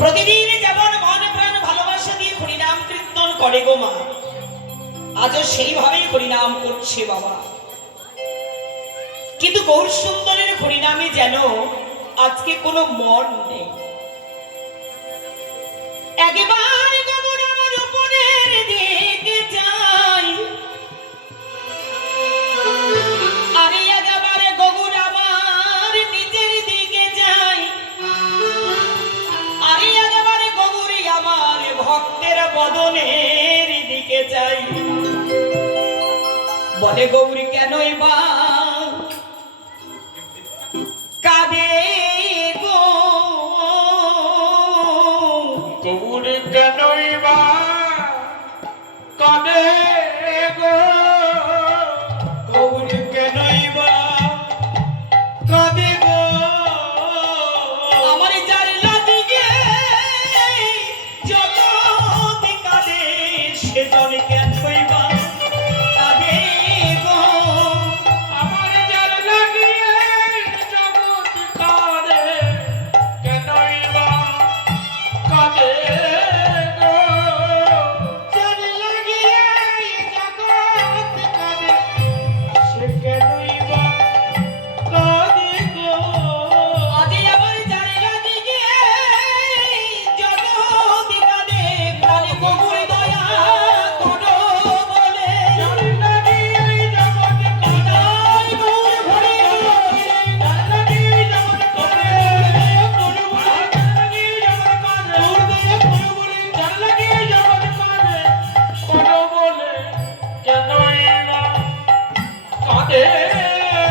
প্রতিদিন যেমন মন প্রাণ ভালোবাসা দিয়ে হরিনাম কীর্তন করে গো মা, আজও সেইভাবেই হরিনাম করছে বাবা। কিন্তু গৌর সুন্দরের হরিনামে যেন আজকে কোনো মন নেই। একবার গৌর আমার উপরের দিকে যাই, আরে একবার গৌর আমার নিচের দিকে যাই, আরে একবার গৌর আমার ভক্তের বদনের দিকে যাই। বলে গৌরী কেনই বা কাঁদে গো, গৌর কেনই বা কাঁদে গো, গৌর কেনই বা কাঁদে গো। আমার যার লাগিয়ে জগৎ কাঁদে, সেজন কেনই বা কাঁদে গো। আমার যার লাগিয়ে জগৎ কাঁদে, কেনই বা কাঁদে গো। যার লাগিয়ে জগৎ কাঁদে, সে কেনই বা কাঁদে গো। আজে আমার যার লাগিয়ে জগৎ কাঁদে, প্রাণে গৌর দয়া করো বলে। যার লাগিয়ে জগৎ কাঁদে, গৌর ভরে যার লাগিয়ে জগৎ কাঁদে, গৌর বলে। যার লাগিয়ে জগৎ কাঁদে, গৌর বলে। যার লাগিয়ে জগৎ কাঁদে, গৌর বলে। কেনই বা কাঁদে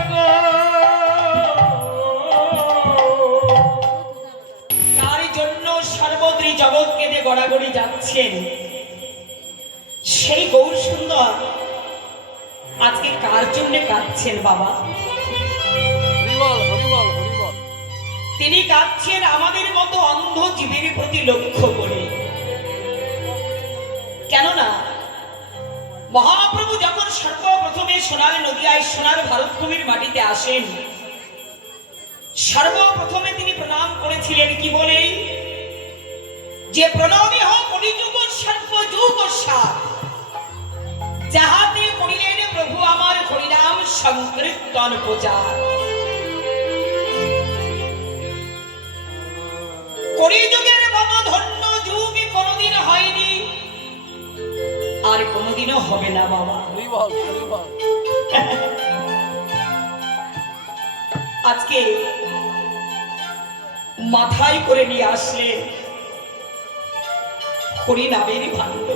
গো। তার জন্য সর্বত্রই জগৎ কেঁদে গড়াগড়ি যাচ্ছেন, সেই গৌর সুন্দর আজকে কার জন্য কাঁদছেন বাবা? হরিবল হরিবল হরিবল। তিনি কাঁদছেন আমাদের মতো অন্ধ জীবের প্রতি লক্ষ্য করে। কেননা মহাপ্রভু যখন সর্বপ্রথমে সোনার নদিয়ায় সোনার ভারতভূমির মাটিতে আসেন, সর্বপ্রথমে তিনি প্রণাম করেছিলেন কি বলে? যে প্রণামী হোক কলিযুগ সর্বযুগ সার, যাহাতে করিলেন প্রভু আমার হরিনাম সংকীর্তন প্রচার। কলিযুগের মতো ধন্য যুগ কোনদিন হয়নি, আর কোনদিনও হবে না বাবা। হরিবল হরিবল। আজকে মাথায় করে নিয়ে আসলে হরিনামের ভাণ্ড।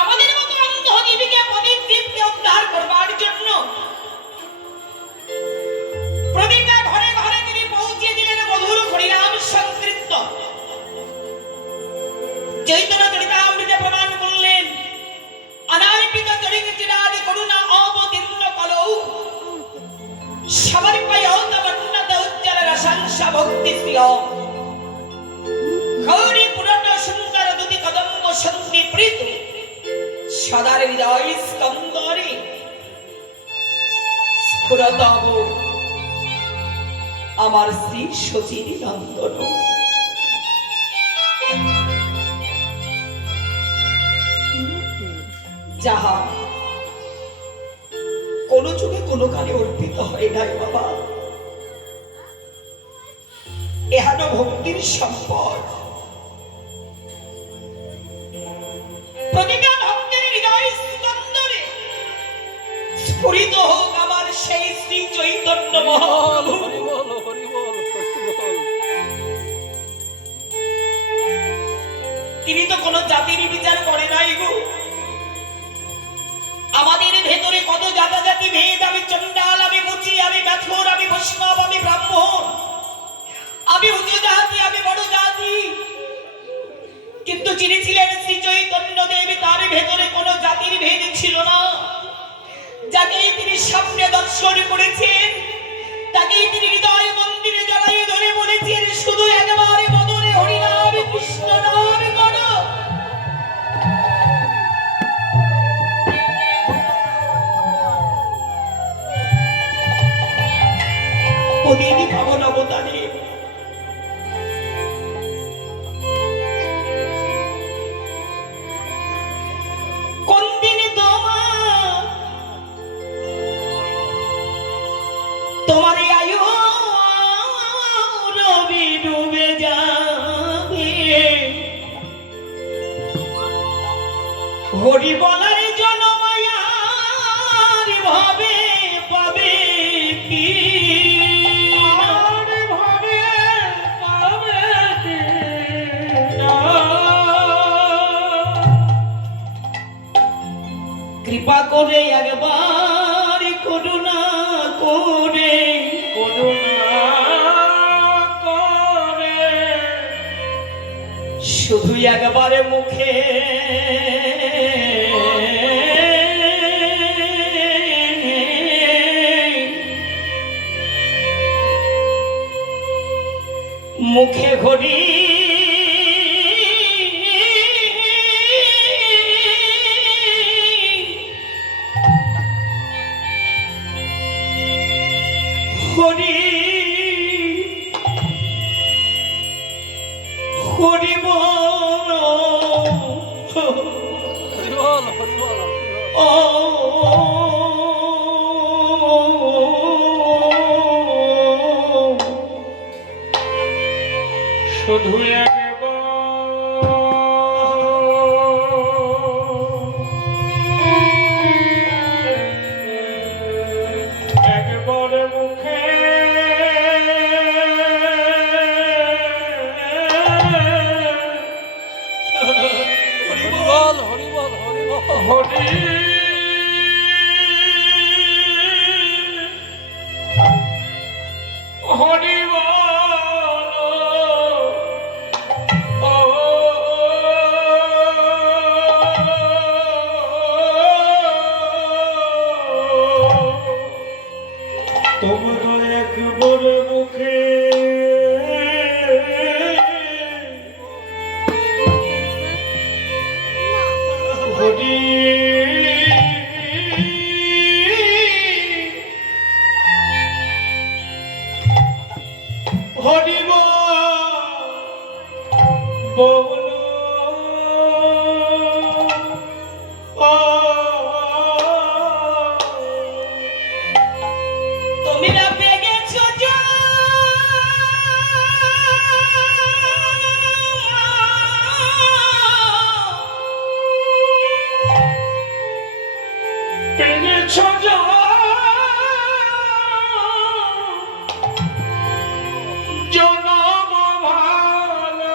আমাদের মতো অন্ধ জীবীকে পথিক জীবকে উদ্ধার করবার জন্য প্রতিটা ঘরে ঘরে তিনি পৌঁছে দিলেন মধুর হরিনাম সংকীর্তন। চৈতন্য চরিতামৃতে প্রমাণ করলেন, অনার্পিত চরিত চিরাদি করুণা অবতীর্ণ কলৌ সমর্পয় তব উন্নত উজ্জ্বল রসংস ভক্তি শ্রিয় গৌরী পুরট সুন্দর দুতি কদম্ব সন্ধি প্রীত সদার হৃদয় স্কন্দরে স্ফুরতব আমার শ্রী সচির নন্দন। যাহা কোন যুগে কোন কালে অর্পিত হয় নাই বাবা, এহানো ভক্তির সম্পদ। প্রতিটা ভক্তের হৃদয় স্কন্দরে স্ফুরিত হোক আমার সেই শ্রী চৈতন্য মহাপ্রভু। হরিবল হরিবল হরিবল। তিনি তো কোন জাতির বিচার করে নাই গো। আমাদের ভেতরে কত জাতি ভেদ, আমি চন্ডাল, আমি মুচি, আমি মেথর, আমি বৈষ্ণব, আমি ব্রাহ্মণ, আমি উচ্চ জাতি, আমি বড় জাতি। কিন্তু যিনি ছিলেন শ্রী চৈতন্য দেব, তার ভেতরে কোন জাতির ভেদ ছিল না। যাকেই তিনি সামনে দর্শন করেছেন, তাকেই তিনি হৃদয় মন্দিরে জড়াইয়ে ধরে বলেছেন, শুধু একবারে বদনে হরিনাম কৃষ্ণ নাম করো। দেবী পাবন অবতারে হরি বলার জন মায়ার ভাবে পাবে কি আর ভাবে পাবে কি না। কৃপা করে একবার করুণা করে করুণা করে শুধু একবার মুখে মুখে ঘড়ি হরি হরি বল হরি বল হরি বল ও শুধু একবার মুখে হরি বল হরি বল হরি বল হরি হরি বল ও তোমরা একবার মুখে হরি হরি বল তুমি না পেয়েছো যা পেয়েছ জনম ভালো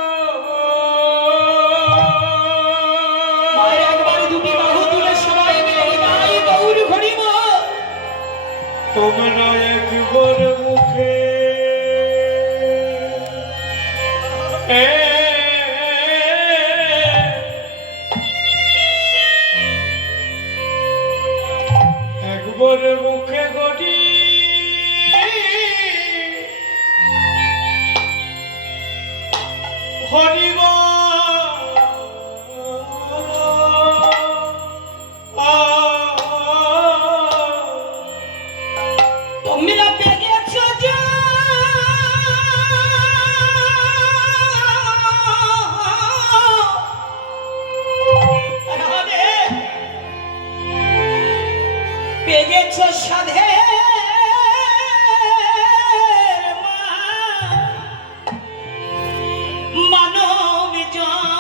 মায়ের একবার দুটি বাহু তুলে সবাই মিলে গাই গৌর হরি বল তোমরা একবার মুখে একবার মুখে গড়ি হরি তুমি না পেয়েছো যা পেয়েছো সাধে মানব জন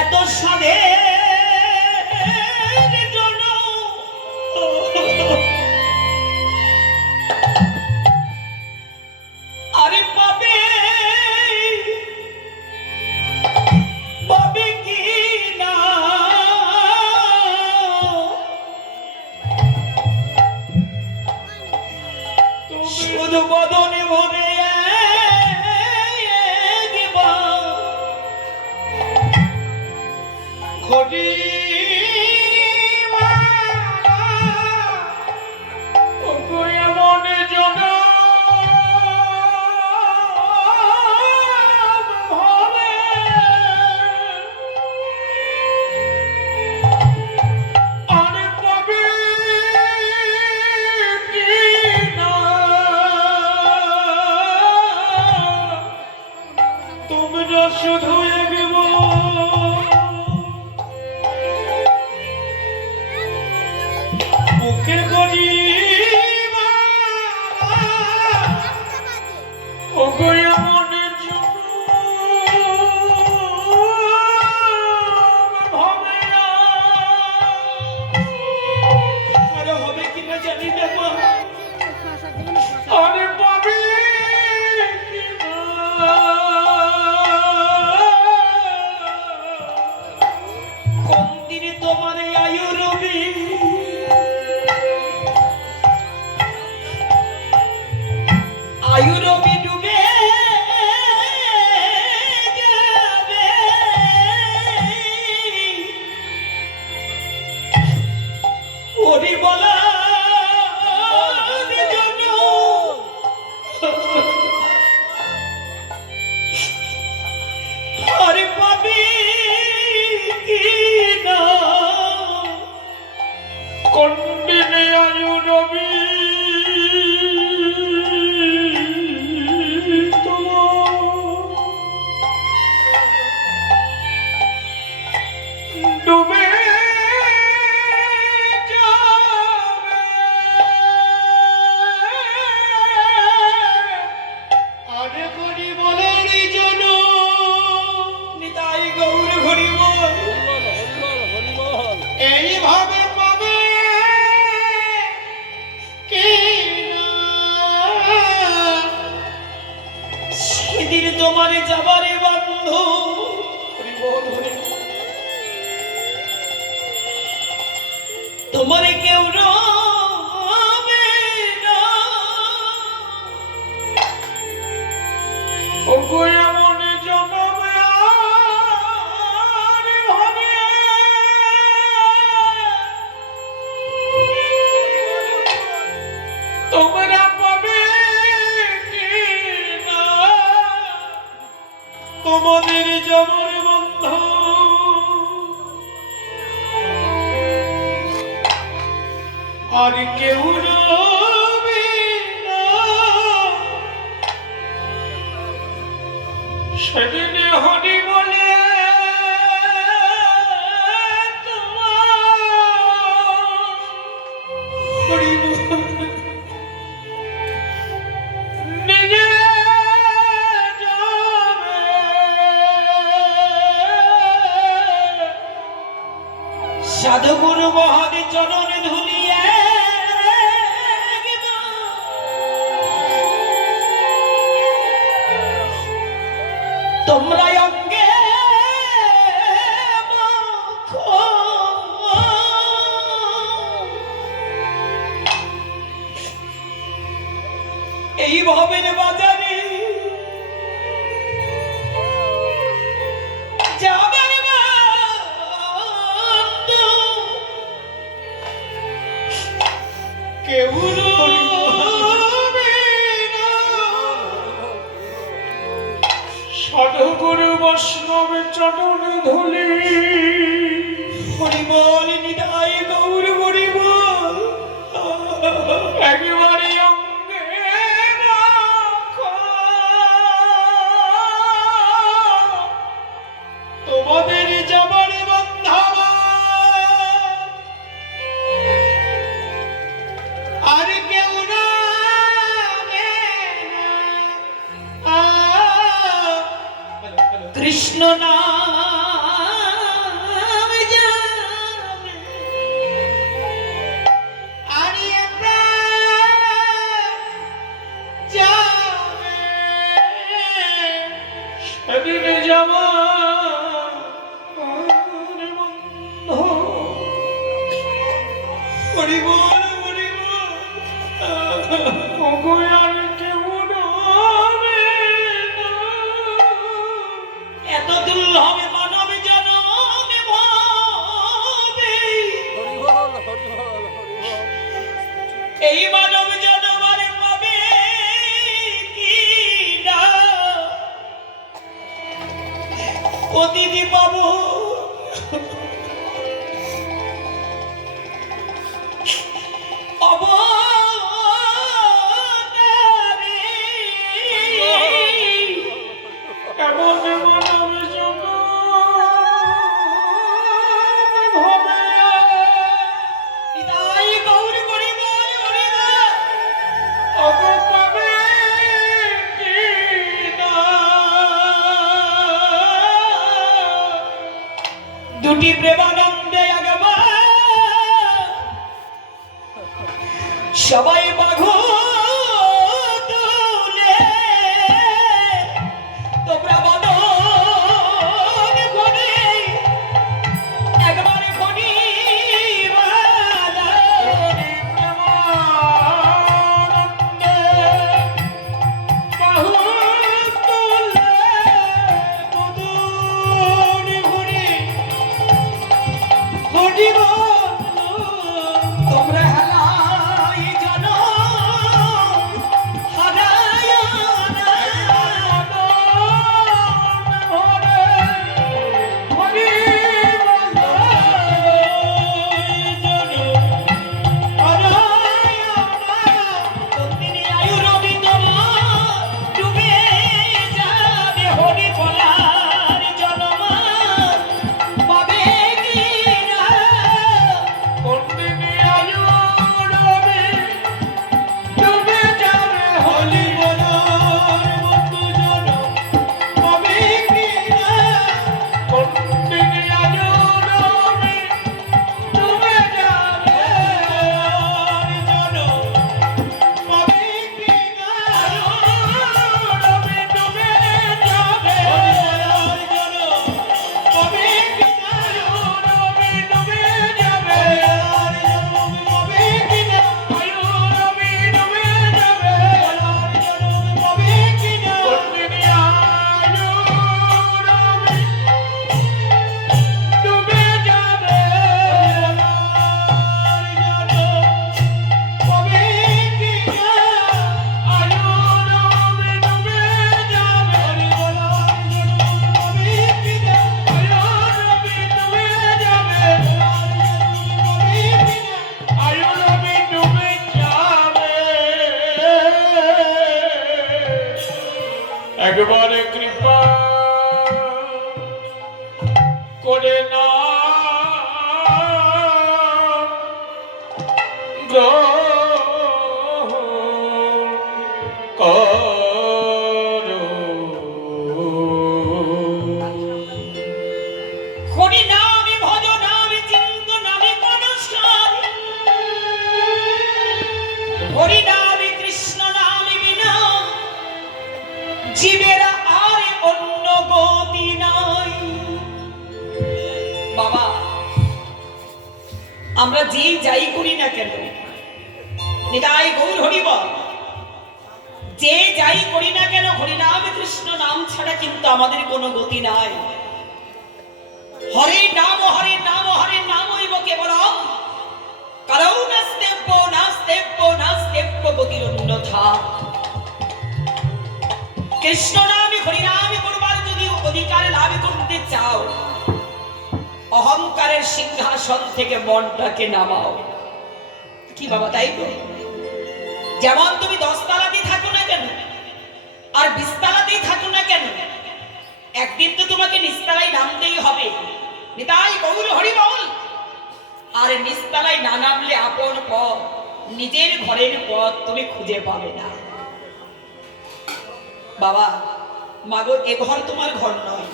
এত সাধের জন্য আরে পাবে পাবে কি না শুধু বদনে ভরে হরি মনে জন ভরে আরে পাবে কি না তোমরা শুধু মুখে করি তোমার কেউ রবে না। ওগো এমন জনমে আর হবে, তোমরা পাবে কি না তোমাদের জমর বন্ধু। আর কেউ রবে না সেদিন হরি বলে নিজে যাবে সাধুগুরু মহান চরণ ধুলিয়ে তোমরা অঙ্গে মাখো। এই ভবের বাজারে যাবার বন্ধু কেউ রবে না সাধুগুরু বৈষ্ণব চরণ ধুলি। হরিবল নিতাই গৌর হরিবল। একবারে অঙ্গে রাখো তোমাদের যাবার বন্ধনা। আর কেউ রবে না। কৃষ্ণ নাম যাবে আরে প্রাণ যাবে সেদিন যাওয়া হরিবল হরিবল। ওগো আর কেউ রবে না। এত দুর্লভ মানব জনমে ভাবে হরিবল হরিবল হরিবল। এই মানব জনমারে পাবে কি না। প্রতিদিন পাবো অবতারে। এমন মানব জনম হবে নিতাই গৌর হরিবল হরিবল। ওগো পাবে কি না। দুটি প্রেমানন্দে আগবা সবাই বাঘু তুলে তোমরা বদন করে একবার খনি প্রেমানন্দে বাহু তুলে মধুর ঘুরি তোমরা হেলাই জানো করে না গ্রহণ করো। হরি নামে ভজ নামে চিন্ত নামে মনসার, হরি নামে কৃষ্ণ নামে বিনা জীবের আর অন্য গতি নাই। বাবা, আমরা যে যাই করি না কেন, নিতাই গৌর হরি বল, যে যাই করি না কেন হরি নাম কৃষ্ণ নাম ছাড়া কিন্তু আমাদের কোনো গতি নাই। হরে নাম হরে নাম হরে নামইব কেবলম, কারৌ নাস্তেব্য নাস্তেব্য নাস্তেব্য গতির অন্যথা। কৃষ্ণ নামে হরি নামে করবার যদি অধিকার লাভ করতে চাও, অহংকারের সিংহাসন থেকে মনটাকে নামাও। কি বাবা, তাই তো? যেমন তুমি 10 তালাতেই থাকো না কেন আর 20 তালাতেই থাকো না কেন, একদিন তো তোমাকে নিচতলায় নামতেই হবে। নিতাই গৌর হরি বল। আর নিচতলায় না নামলে আপন পথ, নিজের ঘরের পথ তুমি খুঁজে পাবে না। বাবা মাগো, এ ঘর তোমার ঘর নয়,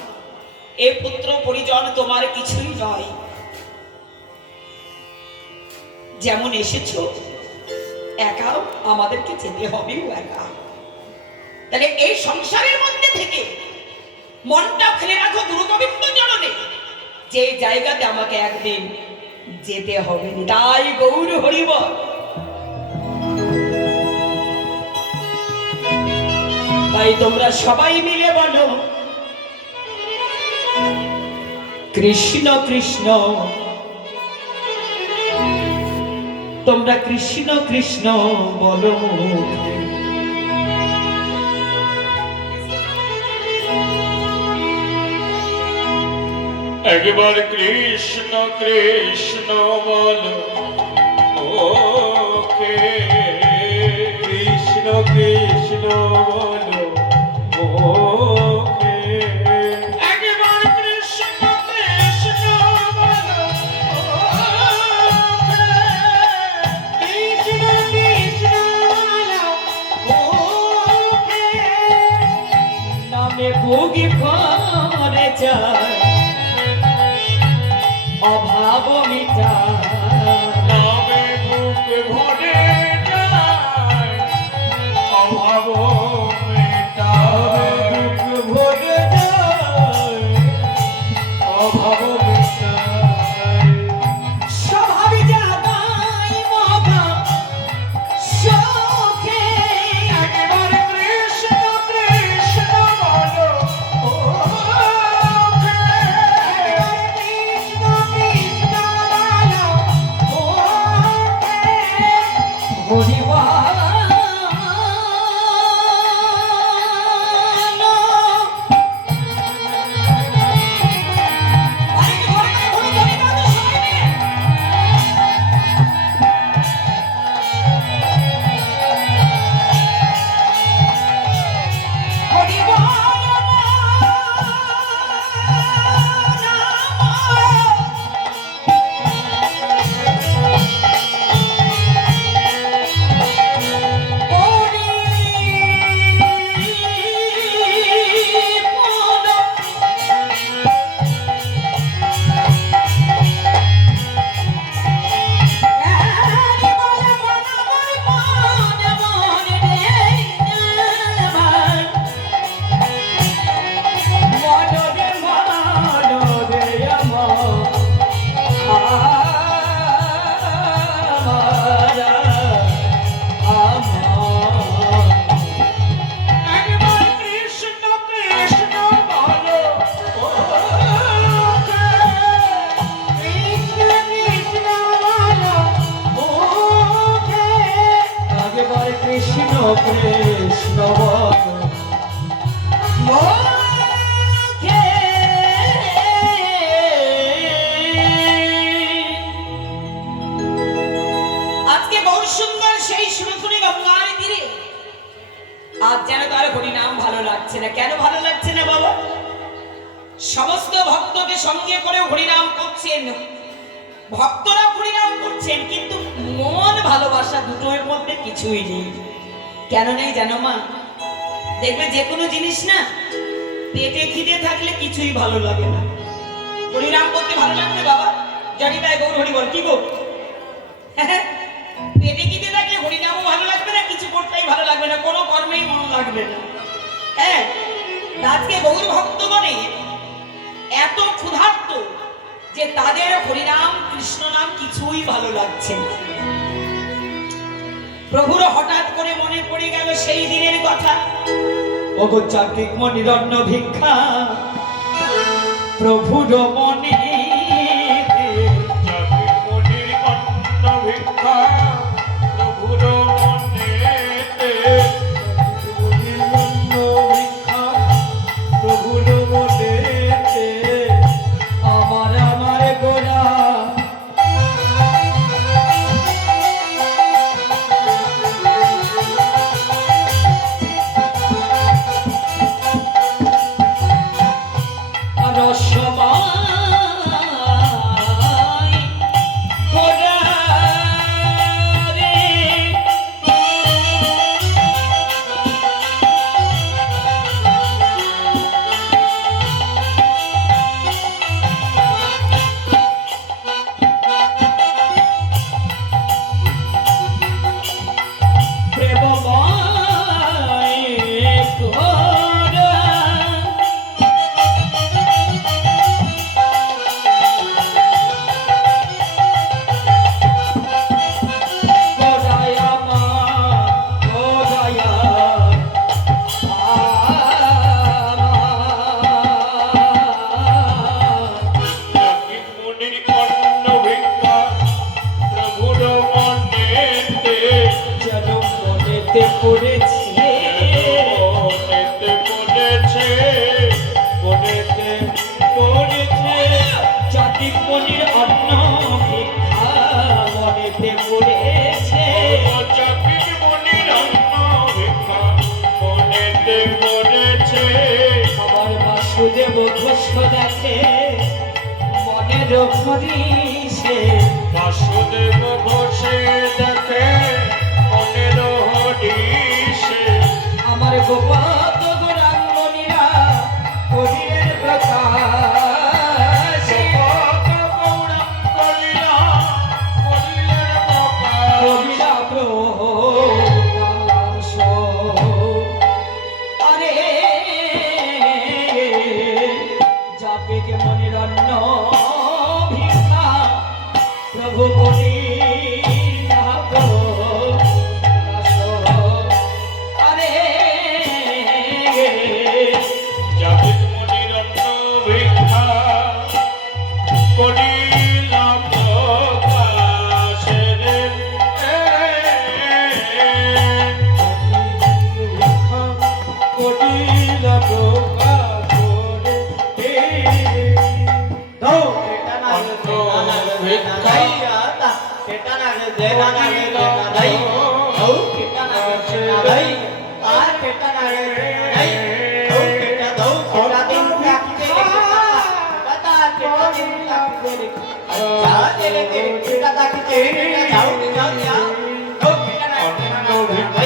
এ পুত্র পরিজন তোমার কিছুই নয়। যেমন এসেছো একাও আমাদেরকে যেতে হবেও একা। তাহলে এই সংসারের মধ্যে থেকে মনটা ফেলে রাখো গুরু গোবিন্দ চরণে, যে জায়গাতে আমাকে একদিন যেতে হবে। তাই গৌর হরি বল। তাই তোমরা সবাই মিলে বলো কৃষ্ণ কৃষ্ণ। তোমরা কৃষ্ণ কৃষ্ণ বলো। একবার কৃষ্ণ কৃষ্ণ বলো ওকে, কৃষ্ণ কৃষ্ণ বলো ওকে। একবার কৃষ্ণ কৃষ্ণ বলো ওকে, কৃষ্ণ কৃষ্ণ বলো ওকে। নামে ভোগী ভরে যায়, অভাব মিটায়। নামে বুক ভরে যায়, অভাব মেটায়। বুক ভরে যায়, অভাব মেটায়। স্বভাবে জাগায় মহা সুখে। একবার কৃষ্ণ কৃষ্ণ বলো ওকে, কৃষ্ণ কৃষ্ণ বলো ভক্তকে সঙ্গে করে হরিনাম করছেন, ভক্তরাও হরিনাম করছেন, কিন্তু মন ভালোবাসা দুটোর মধ্যে কিছুই নেই। কেন নেই জানো মা? দেখবে যে কোনো জিনিস না, পেটে খিদে থাকলে কিছুই ভালো লাগে না। হরিনাম করতে ভালো লাগবে বাবা? জানি তাই গৌর হরি বল, কি গো? পেটে খিদে থাকলে হরিনামও ভালো লাগবে না, কিছু করতেই ভালো লাগবে না, কোনো কর্মেই মন লাগবে না। হ্যাঁ, আজকে গৌর ভক্তগণে এত ক্ষুধার্ত যে তাদের হরিনাম কৃষ্ণ নাম কিছুই ভালো লাগছে না। প্রভুর হঠাৎ করে মনে পড়ে গেল সেই দিনের কথা। ওগো চাকরিক মনির অন্ন ভিক্ষা প্রভুর মনে, চাকরির মনির অন্ন ভিক্ষা প্রভুর মনেতে, চাকরির মনির অন্ন ভিক্ষা প্রভুর মনেতে, আমার আমার গোরা রসমাই গোরা রে, প্রেমময় গোরা গোরায়া মা গোরায়া চাকরির মনির অন্ন ভিক্ষা প্রভুর মনেতে, যেন মনেতে পড়েছে মনেতে পড়েছে, মনেতে পড়েছে, জাতি মনির অন্ন ভিক্ষা মনেতে পড়েছে। চাকরির মনির অন্ন ভিক্ষা মনেতে পড়েছে, আমার বাসুদেব ঘোষ দেখে মনের হরিষে, বাসুদেব ঘোষে দেখে মনের হরিষে, আমার গোপাত গৌরাঙ্গনীরা হরির প্রকাশ, কত গৌরাঙ্গলীলা করিলেন প্রকাশ। হরিরা প্রকাশ। আরে যাবে কে মনির অন্ন ভিক্ষা প্রভু বলি আরে জাতির মনির অন্ন ভিক্ষা করিলাম প্রকাশ রে, ভিক্ষা করিলাম প্রকাশ রে, অন্ন ভিক্ষা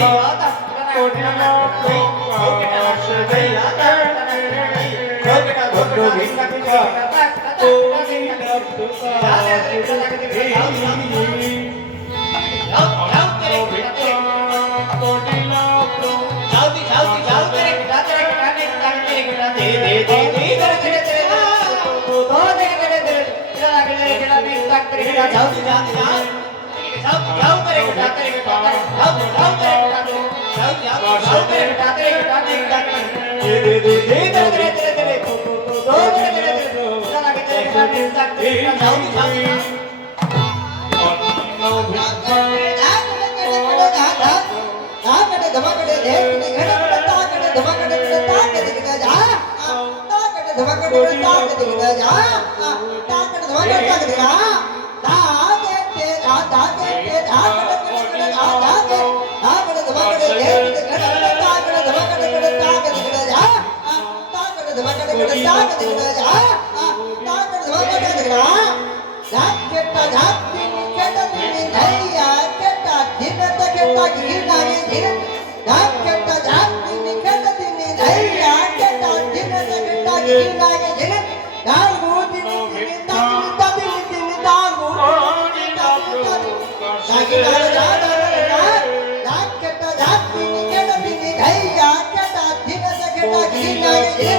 हाँ ঘি লাগে ঝিরে ধাক কেটা ধাক দিনে কেটা দিনে ধাইয়া কেটা দিনে কেটা ঘি লাগে ঝিরে ধার গো দিনে দিনে তাদিনে দিনে দার গো দিনে তাদিনে তাগি দার দার ধাক কেটা ধাক দিনে কেটা দিনে ধাইয়া কেটা দিনে কেটা ঘি লাগে ঝিরে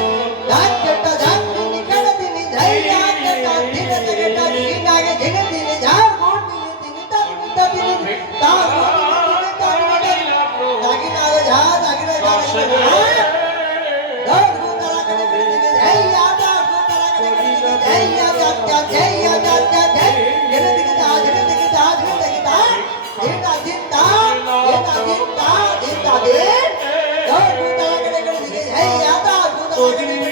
ধাক কেটা ধাক দিনে কেটা দিনে ধাইয়া কেটা দিনে কেটা ঘি লাগে ঝিরে দিনে ধার গো দিনে দিনে তাদিনে দার গো দিনে তাদিনে তাগি দার দার তাগি দার দার গো তারা করে দিনে ধাইয়া দার গো তারা করে দিনে ধাইয়া দার ধাইয়া দার ধাই দিনে দিনে দার দিনে দিনে দার দিনে দিনে দার দিনা দিনা দিনা দিনা দিনা দিন দার গো তারা করে দিনে ধাইয়া দার গো তারা করে দিনে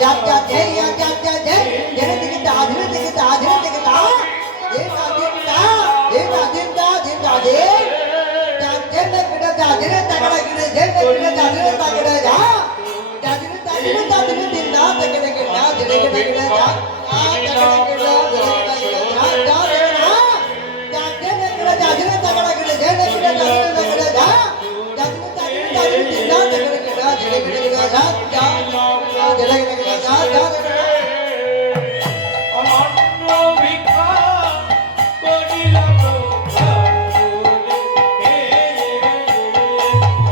jat jat jai ya jat jat jai jene dige da jene dige da jene dige da jena dinda dinda de jat jene kida da jene takada kida jene kida da jene takada ja jat jene da jene da jene dinda takada kida jene kida kida ja takada kida jene kida ja ja jat jene kida da jene takada kida jene kida da jene takada ja jat jene da jene da jene dinda takada kida jene kida kida ja ja jene kida kida ja ja অন্য ভিক্ষা করিলাম প্রকাশরে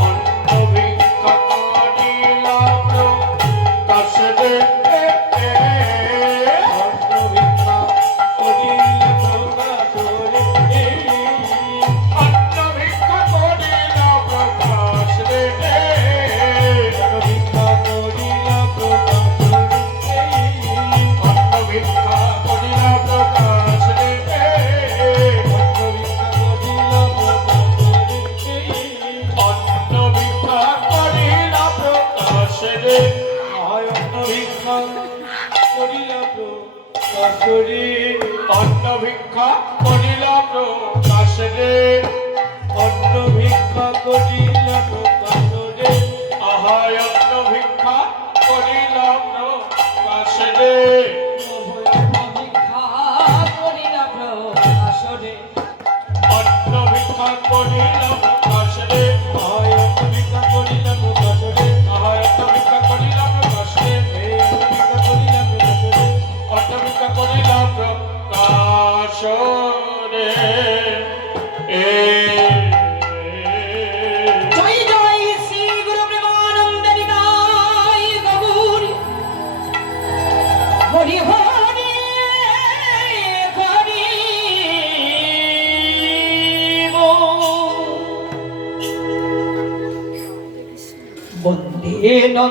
অন্য ভিক্ষা করিলাম প্রকাশরে অন্য ভিক্ষা করিলাম প্রকাশরে অন্য ভিক্ষা করিলাম প্রকাশরে অন্য ভিক্ষা করিলাম প্রকাশরে অন্ন ভিক্ষা করিলা প্রকাশ রে অন্ন ভিক্ষা করিলা প্রকাশ রে অন্ন ভিক্ষা করিলা প্রকাশ রে অন্ন ভিক্ষা করিলা প্রকাশ রে অন্ন ভিক্ষা করি